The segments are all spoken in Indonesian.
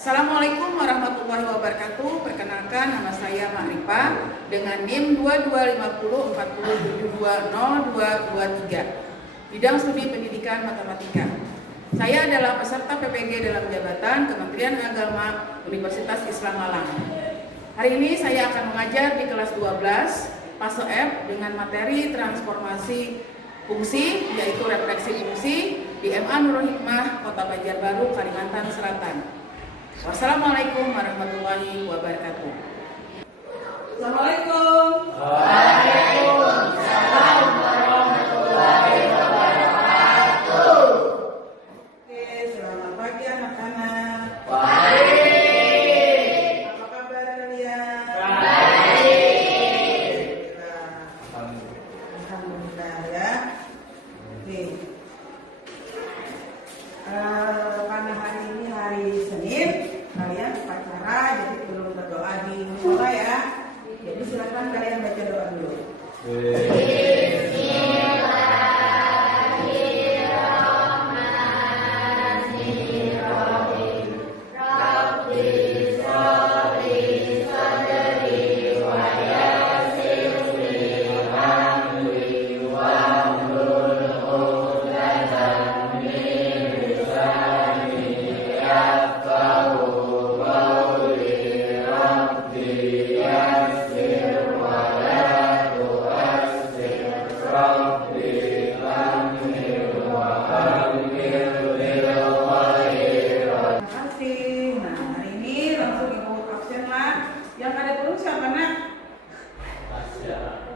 Assalamualaikum warahmatullahi wabarakatuh. Perkenalkan, nama saya Ma'rifah dengan NIM 225040220223, bidang studi pendidikan matematika. Saya adalah peserta PPG dalam jabatan Kementerian Agama Universitas Islam Malang. Hari ini saya akan mengajar di kelas 12 fase F dengan materi transformasi fungsi, yaitu refleksi fungsi di MA Nurul Hikmah, Kota Banjarbaru, Kalimantan Selatan. Wassalamualaikum warahmatullahi wabarakatuh. Assalamualaikum. Waalaikumsalam warahmatullahi wabarakatuh. Oke, selamat pagi anak-anak. Baik. Apa kabar kalian? Baik. Alhamdulillah ya. Oke. Karena hari ini hari Senin, kalian upacara, jadi belum berdoa di musola ya. Jadi silakan kalian baca doa dulu.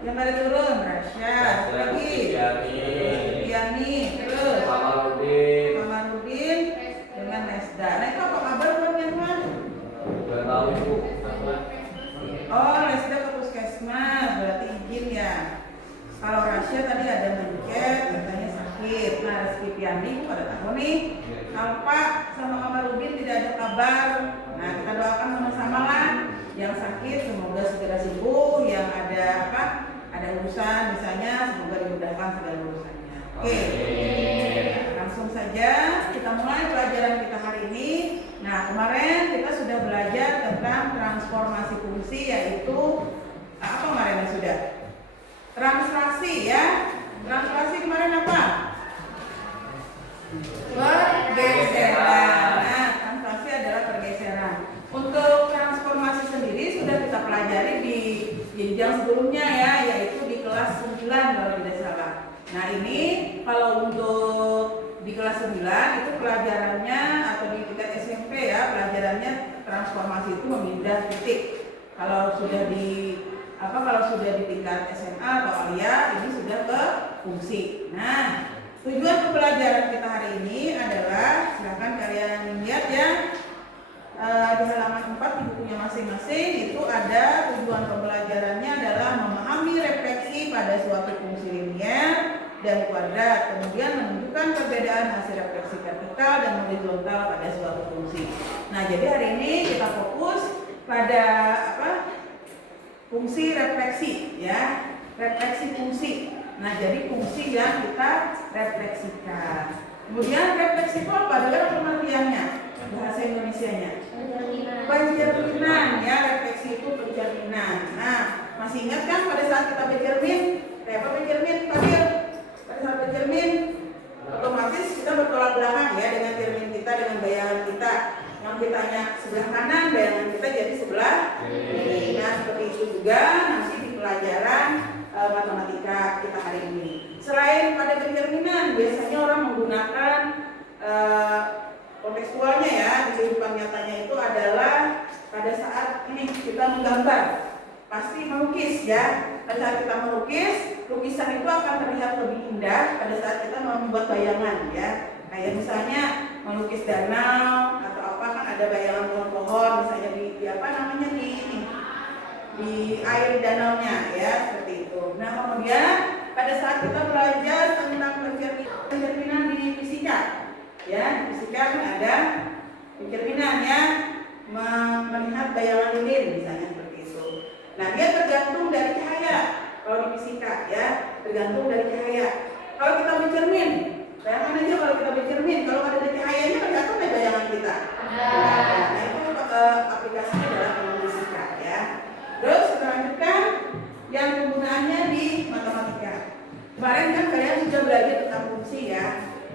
Yang ada turun, Rasya, lagi, Piani, terus Kamarudin dengan Nesda. Nah itu apa kabar buatnya teman? Gak tahu ibu. Oh, Nesda ke puskesmas, berarti izin ya. Kalau Rasya tadi ada mencet, katanya sakit. Nah, Rizky Piani itu pada tahu nih. Alpa sama Kamarudin tidak ada kabar. Nah, kita doakan sama-sama lah. Yang sakit semoga segera sembuh, yang ada apa? Ada urusan misalnya, semoga dimudahkan segala urusannya. Oke, langsung saja kita mulai pelajaran kita hari ini. Nah, kemarin kita sudah belajar tentang transformasi fungsi, yaitu apa kemarin sudah? Translasi ya. Translasi kemarin apa? Pergeseran. Nah, translasi adalah pergeseran. Untuk transformasi sendiri sudah kita pelajari di jenjang sebelumnya ya, yaitu di kelas 9 kalau tidak salah. Nah ini kalau untuk di kelas 9 itu pelajarannya atau di tingkat SMP ya, pelajarannya transformasi itu memindah titik. Kalau sudah di tingkat SMA atau alia ini sudah ke fungsi. Nah, tujuan pembelajaran kita hari ini adalah, silakan kalian lihat ya. Di halaman 4 di bukunya masing-masing itu ada tujuan pembelajarannya adalah memahami refleksi pada suatu fungsi linier dan kuadrat, kemudian menunjukkan perbedaan hasil refleksi vertikal dan horizontal pada suatu fungsi. Nah, jadi hari ini kita fokus pada apa? Fungsi refleksi ya, refleksi fungsi. Nah, jadi fungsi yang kita refleksikan. Kemudian refleksi itu apa? Adalah pengertiannya bahasa Indonesianya. Pencerminan ya, refleksi itu pencerminan. Nah, masih ingat kan pada saat kita bercermin, apa pencermin Fadil? Pada saat bercermin otomatis kita bertolak belakang ya dengan cermin kita, dengan bayangan kita. Yang kitanya sebelah kanan, bayangan kita jadi sebelah kiri. Nah, seperti itu juga nanti di pelajaran matematika kita hari ini. Selain pada pencerminan, biasanya orang menggunakan kontekstualnya ya, di kehidupan nyatanya itu adalah pada saat ini kita menggambar, pasti melukis ya. Pada saat kita melukis, lukisan itu akan terlihat lebih indah pada saat kita membuat bayangan ya. Kayak misalnya melukis danau atau apa, kan ada bayangan pohon-pohon misalnya di apa namanya di air danaunya ya, seperti itu. Nah, kemudian pada saat kita belajar tentang pencerminan di fisika ya, fisika kan ada pencerminan ya, melihat bayangan lilin misalnya seperti itu. Nah, dia tergantung dari cahaya. Kalau di fisika ya, tergantung dari cahaya. Kalau kita bercermin, bayangkan aja kalau kita bercermin, kalau ada cahayanya kelihatan bayangan kita. Nah, itu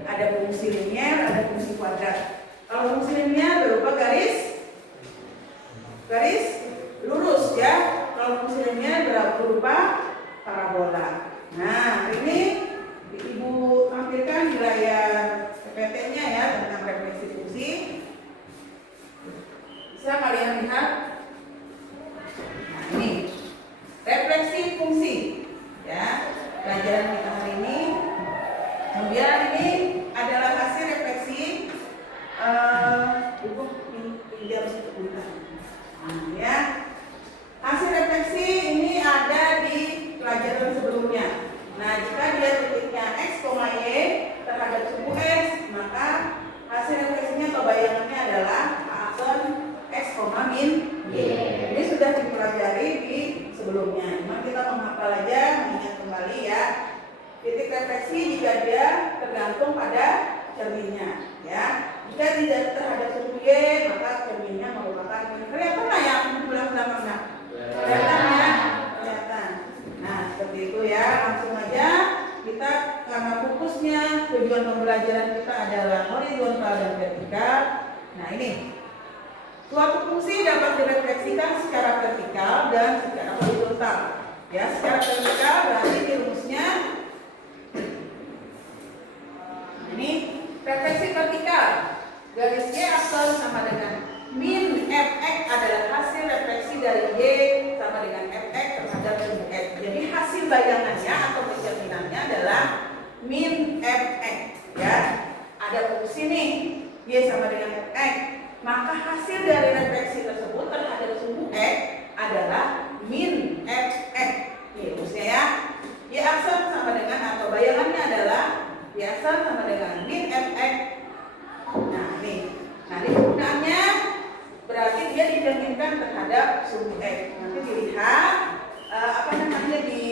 ada fungsi linier, ada fungsi kuadrat. Kalau fungsi linier berupa garis lurus ya. Kalau fungsi linier berupa parabola. Nah, ini Ibu tampilkan di layar PPT-nya ya tentang refleksi fungsi. Bisa kalian lihat? Nah, ini refleksi fungsi ya pelajaran kita hari ini. Kemudian ini adalah hasil refleksi Ibu pinjam satu bentar. Ya. Hasil refleksi ini ada di pelajaran sebelumnya. Nah, jika dia titiknya x, y terhadap suku x, maka hasil refleksinya atau bayangannya adalah aksen x, min y. Ini sudah dipelajari di sebelumnya. Cuma kita menghafal aja, mengingat kembali ya. Titik refleksi jika dia tergantung pada cerminnya, ya. Jika tidak terhadap suku y, maka cerminnya merupakan min. Kelihatan nggak yang belakang? Kelihatan ya? Kelihatan. Nah, seperti itu ya. Langsung aja kita, karena fokusnya tujuan pembelajaran kita adalah horizontal dan vertikal. Nah, ini suatu fungsi dapat direfleksikan secara vertikal dan secara horizontal. Ya, secara vertikal berarti di rumusnya ini refleksi vertikal. Garis Y aksen sama dengan min fx adalah hasil refleksi dari Y sama dengan fx terhadap sumbu x. Jadi hasil bayangannya atau pencerminannya adalah min fx. Ya, ada fungsi nih Y sama dengan fx. Maka hasil dari refleksi tersebut terhadap sumbu x adalah min fx. Ini rumusnya ya. Y aksen sama dengan atau bayangannya adalah Y aksen sama dengan min fx. Nah, ini. Nanti penggunaannya berarti dia dicerminkan terhadap sumbu x. Nanti dilihat di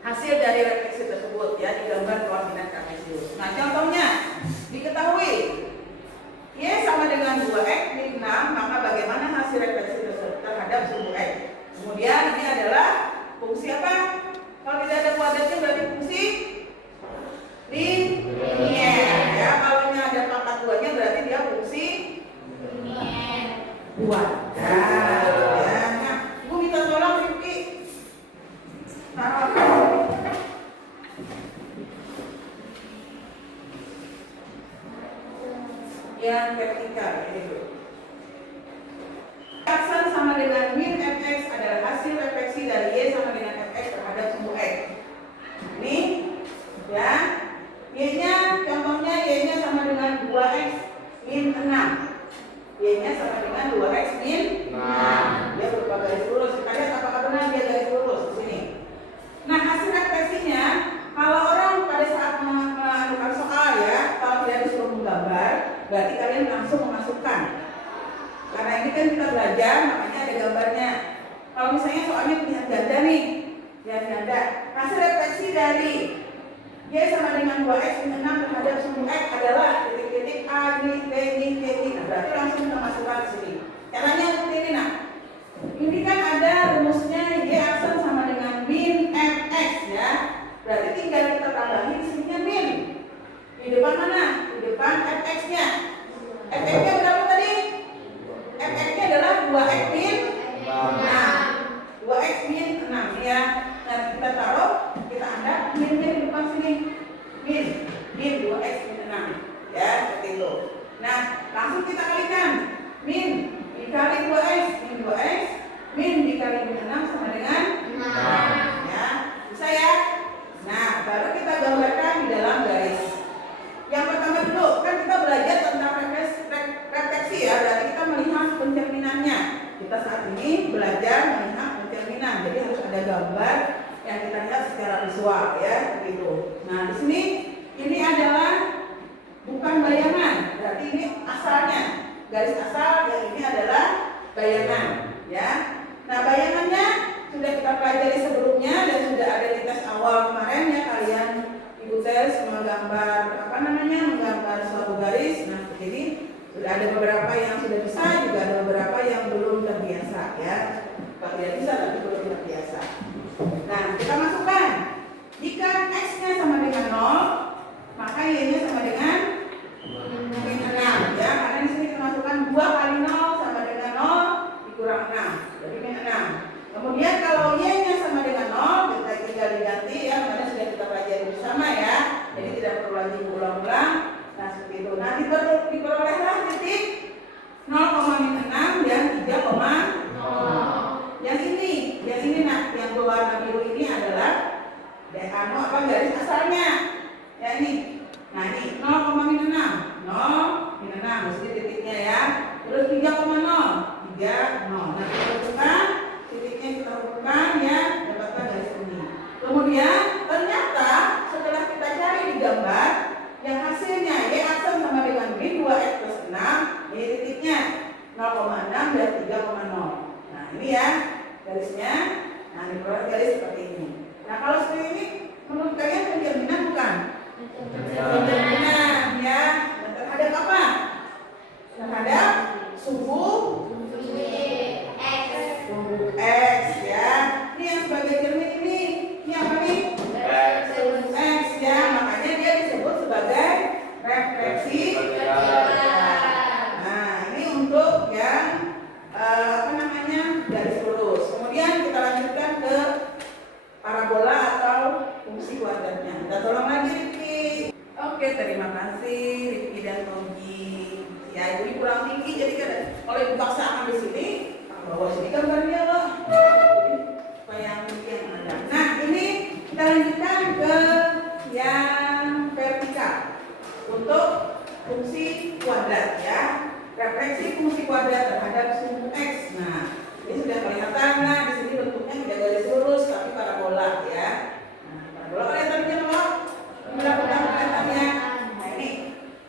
hasil dari refleksi tersebut ya di gambar koordinat kartesius. Nah, contohnya diketahui Y sama dengan 2x min 6, maka bagaimana hasil refleksi tersebut terhadap sumbu x? Kemudian ini adalah fungsi apa? Kalau tidak ada kuadratnya berarti fungsi linier ya. Kalau ada pangkat 2-nya berarti dia fungsi linier. Nah, Ibu minta tolong Rifki taruh yang vertikal ini dulu. Aksen sama dengan min fx adalah hasil refleksi dari Y sama dengan fx terhadap sumbu x. Ini ya. Y-nya contohnya Y-nya sama dengan 2x min 6. Y-nya sama dengan 2x min 6. Dia berupa garis lurus. Kita lihat apakah benar dia garis lurus di sini. Nah, hasil refleksinya kalau orang pada saat melakukan soal ya, kalau tidak disuruh menggambar, berarti kalian langsung memasukkan. Karena ini kan kita belajar, makanya ada gambarnya. Kalau misalnya soalnya pilihan ganda nih, pilihan ganda. Hasil refleksi dari Y sama dengan 2x min 6 terhadap sumbu x adalah titik-titik A, ini, B, ini, C, ini. Nah, berarti langsung kita masukkan ke sini. Caranya seperti ini, nah. Ini kan ada rumusnya Y aksen sama dengan min fx ya. Berarti tinggal kita tambahin di sininya min. Di depan mana? Di depan fx-nya. Fx-nya berapa tadi? Fx-nya adalah 2x min 6. 2x min 6 ya. Nah, kita taruh, kita anggap min-nya di depan sini. Min 2x min 6 ya, seperti itu. Nah, langsung kita kalikan. Min dikali 2x min dikali min 6 sama dengan 6 ya, bisa ya. Nah, baru kita gambarkan di dalam garis. Yang pertama dulu, kan kita belajar tentang refleksi ya, berarti kita melihat pencerminannya. Kita saat ini belajar melihat pencerminan, jadi harus ada gambar yang kita lihat secara visual ya, begitu. Nah, di sini ini adalah bukan bayangan, berarti ini asalnya, garis asal, yang ini adalah bayangan ya. Nah, bayangannya sudah kita pelajari sebelumnya dan sudah ada di tes awal kemarin ya, kalian ibu tes menggambar menggambar suatu garis. Nah, seperti ini sudah ada beberapa yang sudah bisa, juga ada beberapa yang belum terbiasa ya. Kalau tidak bisa tapi belum terbiasa. Nah, kita masukkan. Jika x-nya sama dengan 0, Y-nya sama dengan min 6 ya, karena di sini kita masukkan 2 kali 0 sama dengan 0 dikurang 6, jadi min 6. Kemudian kalau Y-nya sama dengan 0, kita tinggal diganti ya, karena sudah kita pelajari bersama ya, jadi tidak perlu lagi ulang-ulang. Nah seperti itu. Nah diperolehlah titik 0,6 dan 3,0. Yang ini nah, yang berwarna biru ini adalah garis asalnya. Ya ini. Nah ini 0,6. 0, min 6, mesti titiknya ya. Terus 3,0. 3, 0. Nah kita hubungkan, titiknya kita hubungkan ya, dapatkan garis ini. Kemudian ternyata setelah kita cari di gambar, yang hasilnya Y aksen sama dengan min 2x plus 6, ini titiknya 0,6 dan 3,0. Nah ini ya garisnya. Nah ini garis seperti ini. Nah kalau seperti ini menurut kalian penjaminan bukan? Penjaminan ya. Dan terhadap apa? Terhadap sumbu X ya. Ini yang sebagai cermin ini. Ini apa nih? Sumbu X ya. Makanya dia disebut sebagai refleksi. Nah ini untuk yang garis lurus. Kemudian kita lanjutkan ke parabola atau fungsi kuadratnya. Kita tolong lagi Rifki. Oke, terima kasih Rifki dan Togi. Ya, ini kurang tinggi jadi kan kalau ibu paksakan di sini, bawah sini gambarnya loh. Supaya yang tinggi yang ada. Nah, ini kita lanjutkan ke yang vertikal untuk fungsi kuadrat ya. Refleksi fungsi kuadrat terhadap sumbu X. Nah, ini sudah kelihatan. Nah, di sini bentuknya tidak garis lurus tapi parabola ya. Nah, parabola kelihatannya loh. Mudah-mudahan kelihatannya. Nah, ini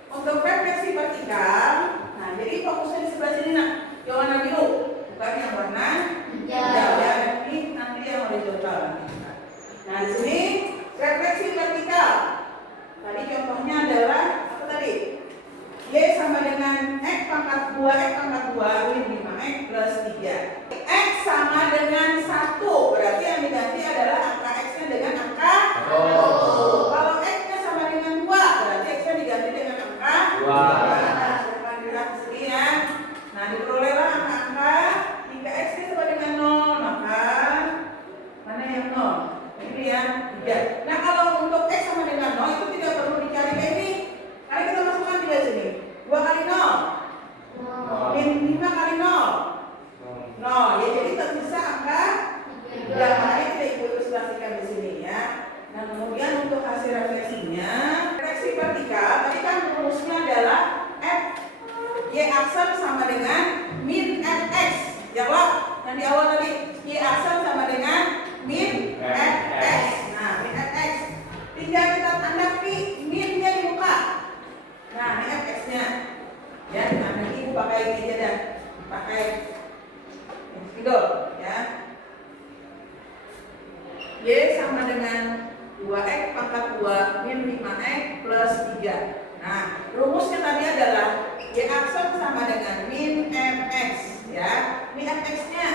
untuk refleksi vertikal. Nah, jadi fokusnya di sebelah sini nah, yang warna biru, bukan yang warna hijau ya. Ini nanti yang horizontal. Nah, di sini refleksi vertikal. Tadi contohnya adalah apa tadi? Y sama dengan X pangkat 2 min 5X plus 3. X sama dengan 1, berarti yang diganti adalah angka X-nya dengan angka 1. Kalau X-nya sama dengan 2, berarti X-nya diganti dengan angka 2. Nah, silahkan dilihat di sini ya. Nah, diperolehlah angka-angka jika X-nya sama dengan 0, maka mana yang 0? Ini ya, 3. Nah, kalau untuk X sama dengan 0 itu tidak perlu dicari kayak ini. Karena kita masukkan di sini 2 kali 0 min 5 kali 0 ya, jadi tersisa angka 3. Makanya kita ilustrasikan di sini ya. Nah kemudian untuk hasil refleksinya, refleksi vertikal tadi kan rumusnya adalah F Y aksen sama dengan min Fx ya Pak. Yang di awal tadi Y aksen sama dengan min Fx. Nah min Fx tinggal kita tanda minnya di muka. Nah ini Fx-nya ya. Nah nanti ibu pakai ini aja dah, pakai spidol ya. Y sama dengan 2x pangkat 2 min 5x plus 3. Nah rumusnya tadi adalah Y aksen sama dengan min Fx ya. Min Fx-nya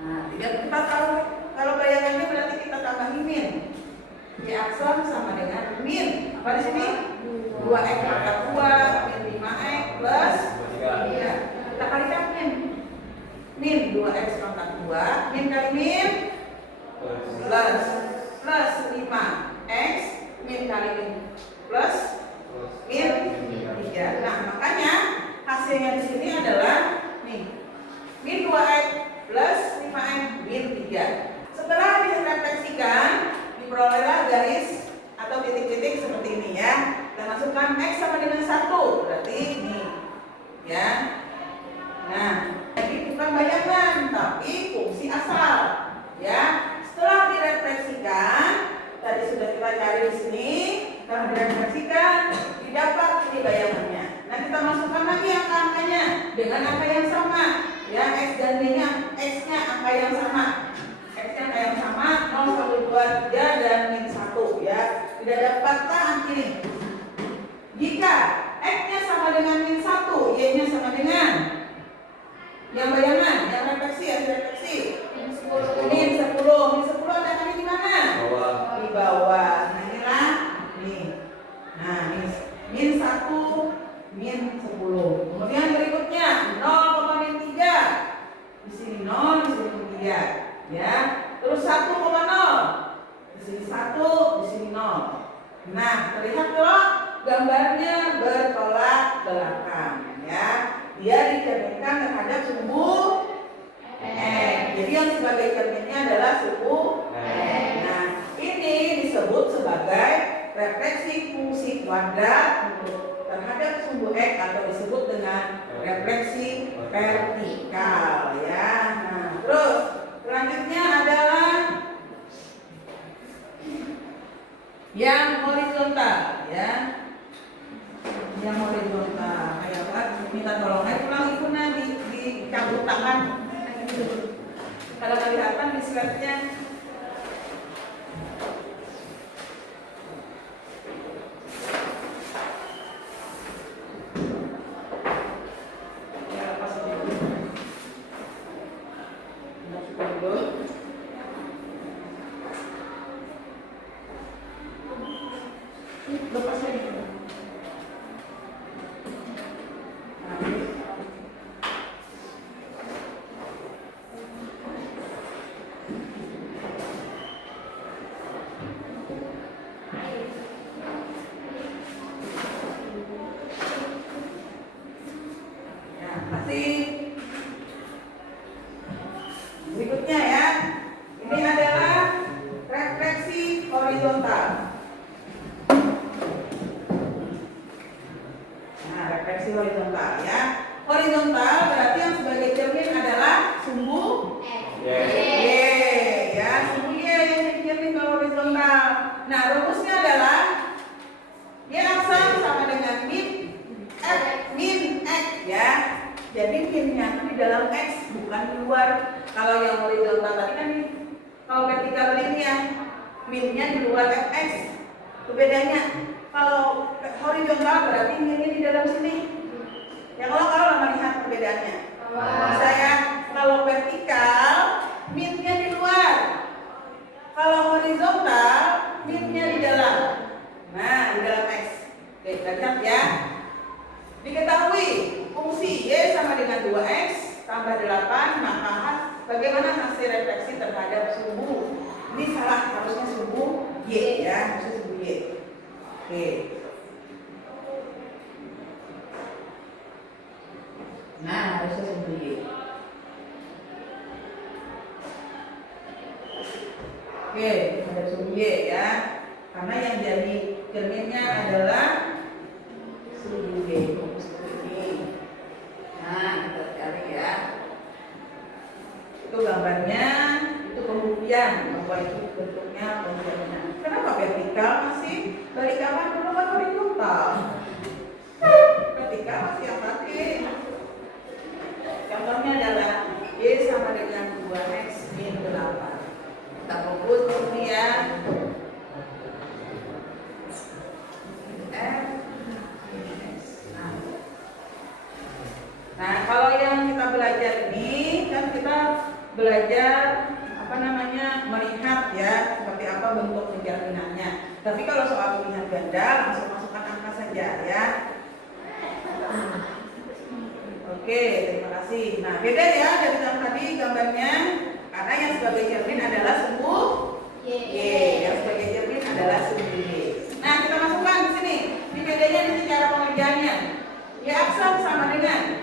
nah tidak kita tahu, kalau bayangannya berarti kita tambahin min. Y aksen sama dengan min apa di sini? 2x pangkat 2 min 5x plus 3. Kita kalikan min 2x pangkat 2 min kali min plus 5x min kali min plus min 3. Nah makanya hasilnya di sini adalah nih min 2x plus 5x min 3. Setelah direfleksikan diperolehlah garis atau titik-titik seperti ini ya. Kita masukkan X sama dengan 1, berarti ini ya. Nah jadi bukan bayangan tapi fungsi asal ya. Setelah direfleksikan tadi sudah kita cari di sini, setelah direfleksikan didapat ini bayangannya. Nah kita masukkan lagi angka-angkanya dengan angka yang sama ya. X dan Y-nya, X-nya angka yang sama, X-nya angka yang sama 0, 1, 2, 3 dan min 1 ya. Tidak dapatkah angka ini? Jika X-nya sama dengan min 1, Y-nya sama dengan yang bayangan, yang refleksi, yang refleksi min 10 ada kali di mana? Di bawah. Nah ini 1 min 10. Kemudian berikutnya 0, min 3. Di sini 0, di sini 3. Ya. Terus 1,0. Di sini 1, di sini 0. Nah, terlihat kalau gambarnya bertolak belakang, ya. Dia dicerminkan terhadap sumbu X. Jadi yang sebagai cerminnya adalah sumbu X. Nah, ini disebut sebagai refleksi fungsi kuadrat terhadap sumbu X atau disebut dengan refleksi vertikal, ya. Nah, terus selanjutnya adalah yang horizontal, ya. Yang horizontal. Ayo Pak, minta tolong pulang ibu nanti dicabut tangan. Kalau kelihatan di slide-nya. Ya, lepas dulu. Masukkan dulu. Lepas lagi. Berikutnya ya, ini adalah refleksi horizontal. Nah, refleksi horizontal ya. Horizontal berarti yang sebagai cermin adalah sumbu Y, ya, sumbu Y yang jadi cermin kalau horizontal. Nah, rumusnya adalah Y aksam sama dengan min X ya. Jadi minnya itu di dalam X bukan di luar. Kalau yang horizontal tadi kan kalau vertikal ini ya minnya di luar X. Itu bedanya. Kalau horizontal berarti minnya di dalam sini. Ya kalau melihat perbedaannya. Saya kalau vertikal minnya di luar. Kalau horizontal minnya di dalam. Nah, di dalam X. Oke, kita lihat ya. Diketahui fungsi Y sama dengan 2X tambah 8, maka bagaimana hasil refleksi terhadap sumbu? Ini salah, harusnya sumbu Y ya, harusnya sumbu Y. Oke. Nah, harusnya sumbu Y. Oke, ada sumbu Y ya. Karena yang jadi cerminnya adalah sumbu Y. Nah, kita cari ya. Itu gambarnya, itu pembuktian bahwa itu bentuknya pencerminan. Kenapa vertikal masih balik kapan dulu kan horizontal? Vertikal masih yang tadi. Contohnya adalah Y sama dengan 2X min 8. Kita fokus ini ya. Nah, kalau yang kita belajar ini kan kita belajar melihat ya seperti apa bentuk pencerminannya. Tapi kalau soal pilihan ganda langsung masukkan angka saja ya. Oke, terima kasih. Nah, beda ya dari yang tadi gambarnya karena yang sebagai cermin adalah sumbu Y, yang sebagai cermin adalah sumbu Y. Nah, kita masukkan di sini. Ini bedanya di cara pengerjaannya. Y aksam sama dengan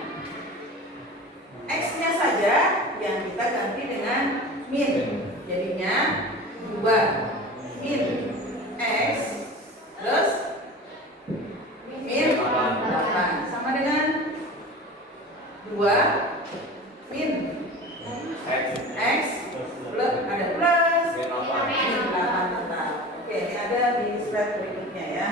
X-nya saja yang kita ganti dengan min. Jadinya 2 min X plus min 8 sama dengan 2 min X plus ada plus min 8 tetap. Oke, ini ada di slide berikutnya ya.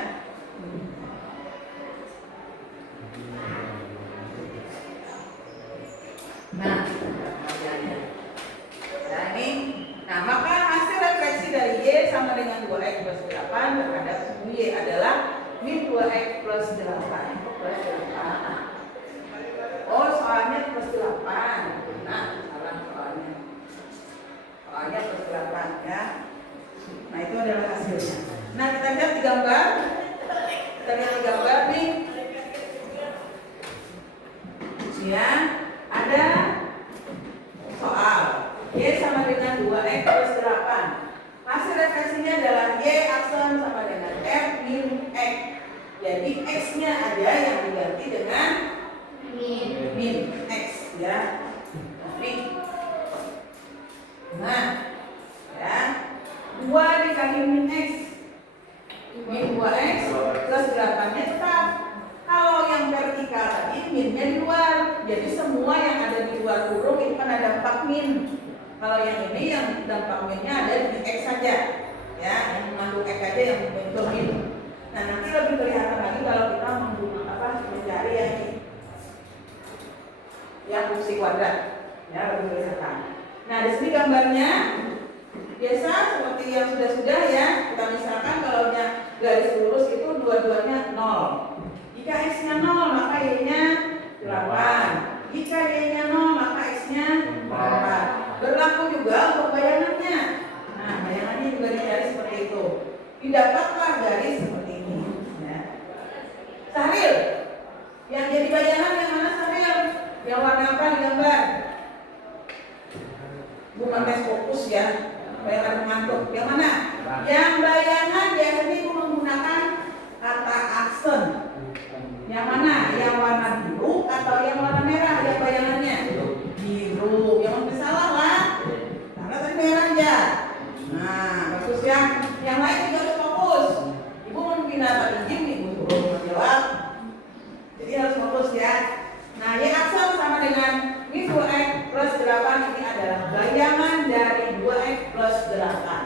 Nah, maka hasil refleksi dari Y sama dengan 2X plus 8 terhadap sumbu Y adalah min 2X plus 8 plus 8. Oh, soalnya plus 8. Nah, salah soalnya. Soalnya plus 8 ya. Nah, itu adalah hasilnya. Nah, kita lihat di gambar. Kita lihat di gambar nih. Ya, ada soal Y sama dengan 2X plus 8. Hasil refleksinya adalah Y aksen sama dengan F min X. Jadi X-nya ada yang diganti dengan min X ya. Min. Nah, ya. 2 dikali min X. Min 2X plus 8-nya tetap. Kalau yang vertikal tadi minnya di luar. Jadi semua yang ada di luar kurung itu kan ada dampak min. Kalau yang ini yang dampak minnya ada di X saja. Ya, yang mengandung X aja yang membentuk min. Nah, nanti lebih kelihatan lagi kalau kita mencari yang ini. Yang fungsi kuadrat. Ya, lebih kelihatan. Nah, di sini gambarnya biasa seperti yang sudah-sudah ya. Kita misalkan kalau garis lurus itu dua-duanya 0. Jika X-nya 0 maka Y-nya 8. Jika Y-nya 0 maka X-nya 4. Berlaku juga untuk bayangannya. Nah, bayangannya juga dicari seperti itu. Didapatlah garis seperti ini ya. Sahril, yang jadi bayangan yang mana Sahril? Yang warna apa di gambar? Bukan tes fokus ya. Bayangan mengantuk. Yang mana? Yang bayangan biasanya itu menggunakan kata aksen. Yang mana? Yang warna biru atau yang warna merah? Yang bayangannya biru. Yang mana salah lah? Karena tadi merah aja. Nah, bagus ya. Yang lain juga harus fokus. Ibu membina tadi izin, ibu suruh menjawab. Jadi harus fokus ya. Nah, Y aksen sama dengan min 2X plus 8 ini adalah bayangan dari 2X plus 8. Nah,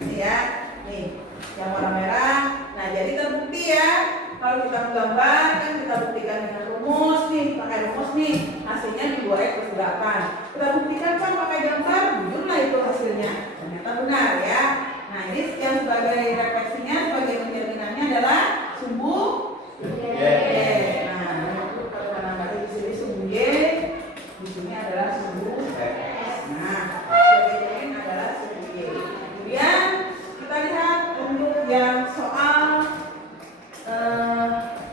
ini ya. Nih, yang warna merah. Nah, jadi terbukti ya. Kalau kita menggambar kan kita buktikan dengan rumus nih, pakai rumus nih, hasilnya di 2X plus 8. Kita buktikan kan pakai gambar, jujurlah itu hasilnya. Ternyata benar ya. Nah, ini yang sebagai refleksinya, sebagai pencerminannya adalah sumbu Y. Nah, kalau kita nambah di sini sumbu Y, di sini adalah sumbu X. Nah, sebagai cermin adalah sumbu Y. Kemudian kita lihat untuk yang soal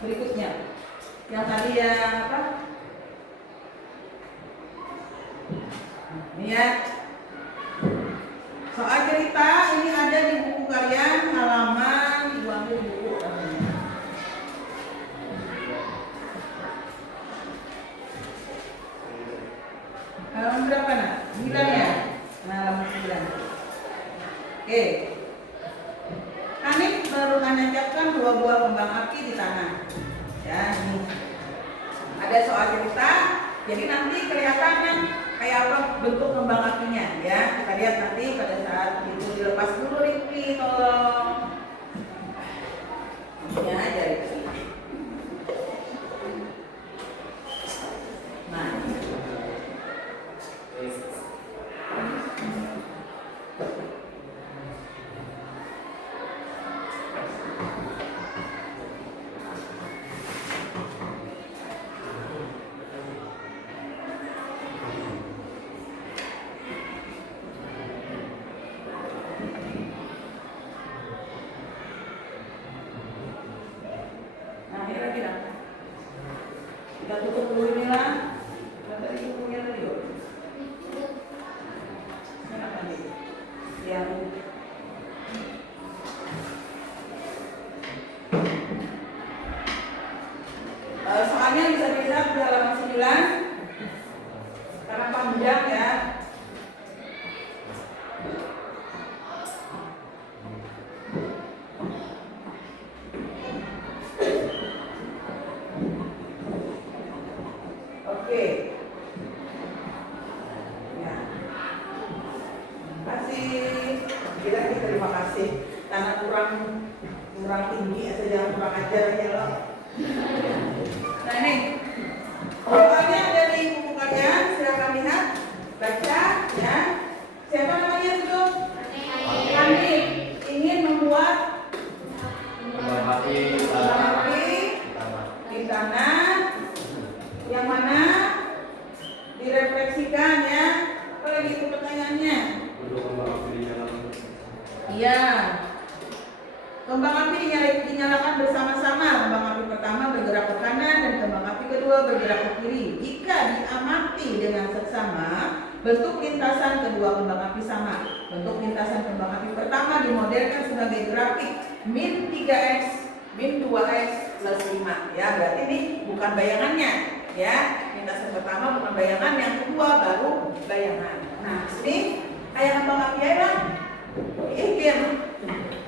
berikutnya, yang tadi yang apa? Ini ya. Soal cerita ini ada di buku kalian halaman, ibu ambil buku. Halaman berapa nak? 9 ya? Nah, halaman 9. Oke. Hanif baru menancapkan 2 buah kembang api di tanah. Ya, ini ada soal cerita. Jadi nanti kelihatan kan kayak apa bentuk kembang apinya ya. Kita lihat nanti pada saat itu. Dilepas dulu Rifki, tolong. Ini aja Rifki. Nah. Kita tutup dulu ini lah. Tadi bukunya tadi yuk. Kenapa nih? Yang soalnya bisa dilihat di halaman 9 karena panjang ya. Oke. Ya. Terima kasih. Terima kasih. Karena kurang tinggi saja, kurang ajar ya loh. Nah ini bukunya ada di buku kalian, silakan lihat, baca ya. Siapa namanya itu? Hanif ingin membuat Kembang api di tanah. Yang mana direfleksikan ya. Apa lagi itu pertanyaannya? Iya. Kembang api dinyalakan bersama-sama. Kembang api pertama bergerak ke kanan dan kembang api kedua bergerak ke kiri. Jika diamati dengan seksama, bentuk lintasan kedua kembang api sama. Bentuk lintasan kembang api pertama dimodelkan sebagai grafik min 3x min 2x plus 5. Ya, berarti ini bukan bayangannya. Ya, lintasan pertama bukan bayangan, yang kedua baru bayangan. Nah, sini kayak kembang api ya, Bang. Bikin.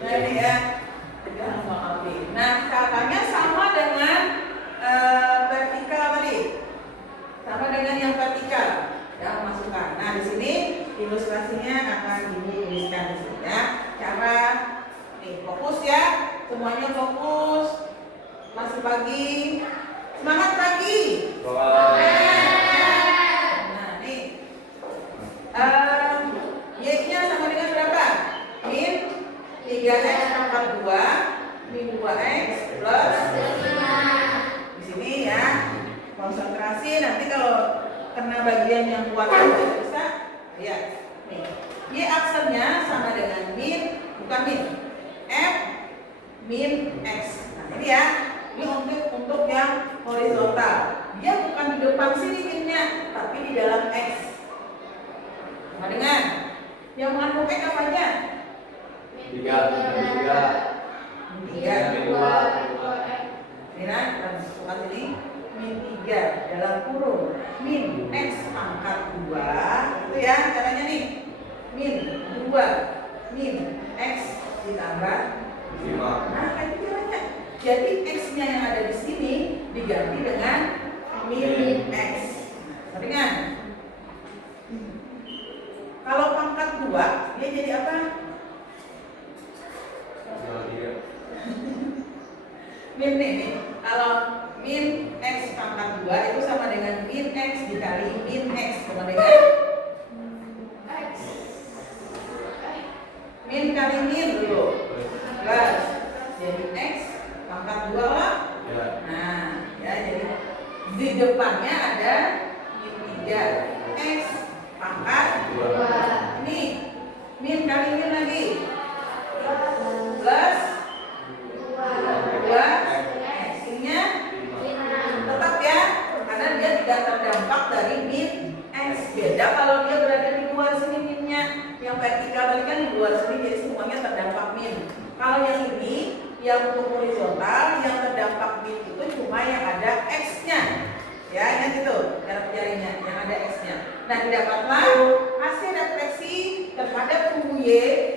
Nah, ini ya. Kembang api. Nah, katanya sama dengan vertikal tadi. Sama dengan yang vertikal. Ya, masukkan. Nah, di sini ilustrasinya akan Ibu tuliskan di sini ya. Cara nih, fokus ya. Semuanya fokus. Masih pagi. Semangat pagi. Nah, nih. Y-nya sama dengan berapa? Min 3x pangkat 2 min 2x plus 5. Di sini ya. Konsentrasi, nanti kalau kena bagian yang kuat tidak bisa. Lihat. Nih. Y aksennya sama dengan min, bukan min. F min x. Nah, ini ya. Ini untuk yang horizontal. Dia bukan di depan sini minnya, tapi di dalam x. Sama dengan yang mengandung x apa aja? 3 Ini nah, kita masukkan sini min 3 dalam kurung min x pangkat 2. Itu ya caranya nih. Min 2 min x ditambah 5. Nah, itu caranya. Jadi x-nya yang ada di sini diganti dengan min x. Ngerti kan? Kalau pangkat 2 dia jadi apa? Min nih. Kalau min x pangkat 2 itu sama dengan min x dikali min x sama dengan x. Min kali min dulu plus jadi x pangkat 2 lah. Nah, ya jadi di depannya ada min 3 x pangkat 2. Ini min kali min lagi plus 2 x-nya tetap ya, karena dia tidak terdampak dari min x. Beda kalau dia berada di luar sini minnya. Yang vertikal tadi kan di luar sini, jadi semuanya terdampak min. Kalau yang ini, yang untuk horizontal, yang terdampak min itu cuma yang ada x-nya. Ya, ingat itu cara jarinya yang ada x-nya. Nah, didapatlah hasil refleksi terhadap kubu y,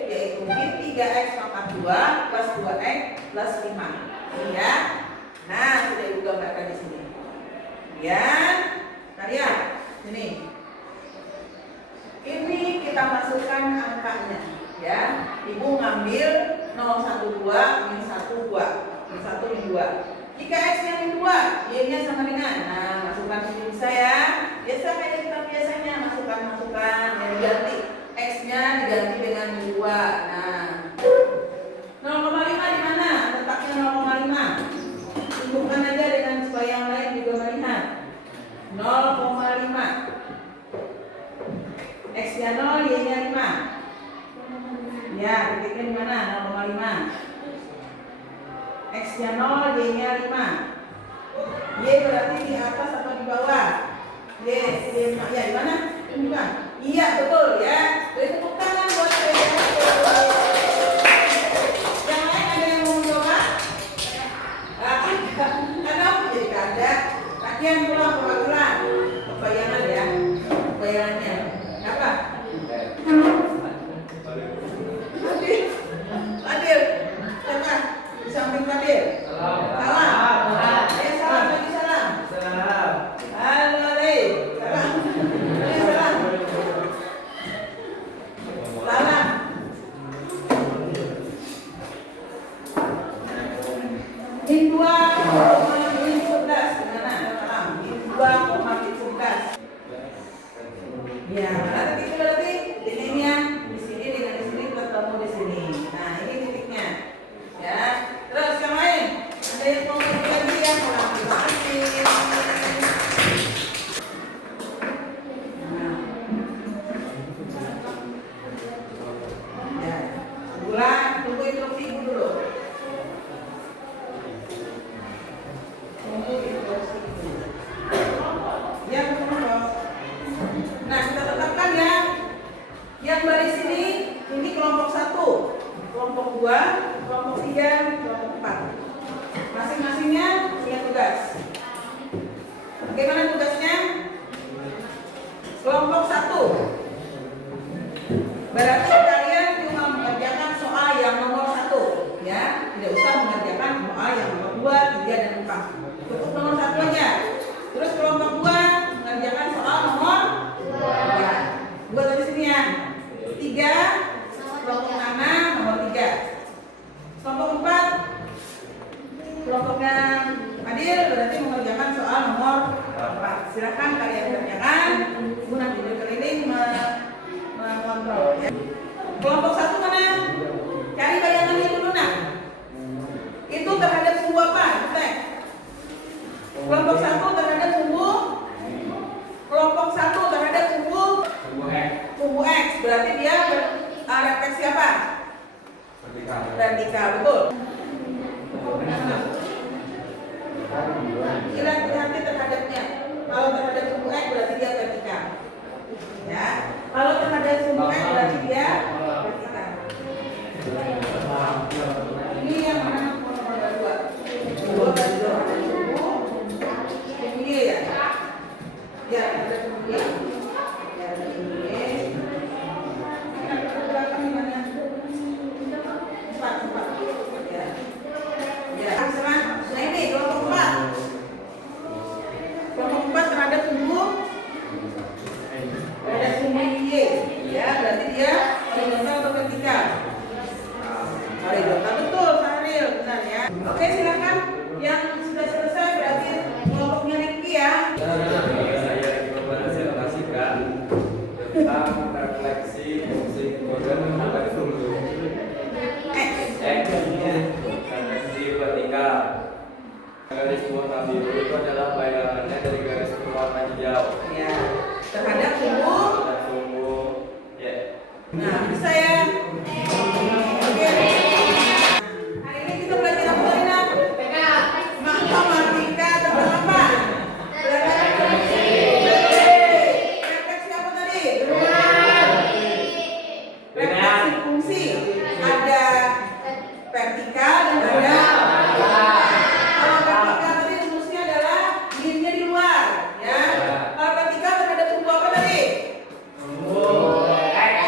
yaitu min 3x pangkat 2 plus 2x plus 5. Ini ya. Nah, sudah Ibu gambarkan di sini. Kemudian, kalian sini. Ini kita masukkan angkanya, ya. Ibu ngambil 012 min 12, min 1 min 2. Jika x-nya min 2, y-nya sama dengan, nah, masukkan sini bisa ya. Biasa kayak kita biasanya masukkan ya, diganti x-nya diganti dengan min 2. Nah, 0,5 di mana? Letaknya 0,5. Tunjukkan aja dengan supaya yang lain juga melihat. 0,5. X-nya 0, y-nya 5. Ya, titiknya di mana? 0,5. X-nya 0, y-nya 5. Y berarti di atas atau di bawah? Y ya di mana? Tunjukkan. Iya, betul ya. Jadi tepuk tangan buat saya. Yang lain ada yang mau mencoba? Karena aku jadi kada. Latihan pulang perwakilan. Bayangan ya. Bayangannya. Apa? Adil. Siapa? Di samping Adil. Salam. Ayo salam bagi salam. Halo, salam. Ayo salam. silakan kalian kerjakan. Ibu nanti berkeliling mengontrol. Ya. Kelompok 1 mana? Cari bayangannya dulu nak. Itu terhadap sumbu apa? Cek. Kelompok 1 terhadap sumbu. Kelompok 1 terhadap sumbu. Sumbu X. Berarti dia refleksi apa? Vertikal, betul. Lihat nanti terhadapnya. Kalau terhadap sumbu X berarti dia vertikal. Ya. Kalau terhadap sumbu X berarti dia vertikal. Ini yang mana nomor 2? 2 berarti terhadap sumbu Y ya. Ya, ada sumbu Y. Ya, ada sumbu Y. Belakang di mana? 4. Ya. Ya, sekarang nah ini kelompok 4. Kelompok 4 terhadap sumbu Y. Ya, berarti dia horizontal atau vertikal? Horizontal, betul, Sahril, benar ya. Oke, silakan. Yang sudah selesai berarti kelompoknya Riki ya. Saya presentasikan tentang refleksi fungsi koordinat pada sumbu X. refleksi vertikal. Garis warna biru itu adalah bayangannya dari garis berwarna hijau. Ya, terhadap sumbu. Dan sumbu ya. Nah, bisa ya. Oke. Hari ini kita belajar apa tadi nak? Matematika tentang apa? Belajar refleksi. Refleksi apa tadi? Refleksi fungsi. Ada vertikal dan ada. Kalau vertikal tadi rumusnya adalah linknya di luar, ya. Kalau vertikal terhadap sumbu apa tadi? Sumbu X.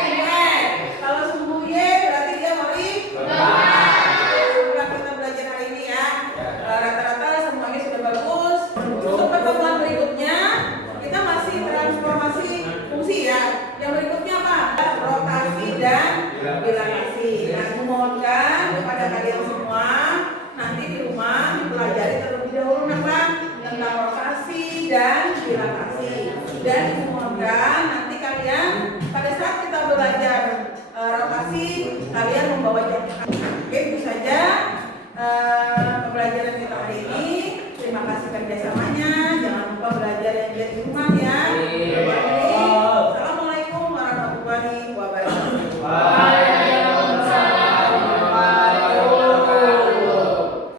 Kalau sumbu Y berarti dia sudah kita belajar hari ini ya. Rata-rata semuanya sudah bagus. Untuk pertemuan berikutnya kita masih transformasi fungsi ya. Yang berikutnya apa? Rotasi dan dilatasi. Nah, memohonkan kepada kalian semua nanti di rumah dipelajari terlebih dahulu tentang rotasi dan dilatasi. Dan dimohonkan nanti kalian pada saat kita belajar rotasi kalian membawa catatan. Oke, itu saja pembelajaran kita hari ini. Terima kasih kerjasamanya. Jangan lupa belajar yang di rumah ya.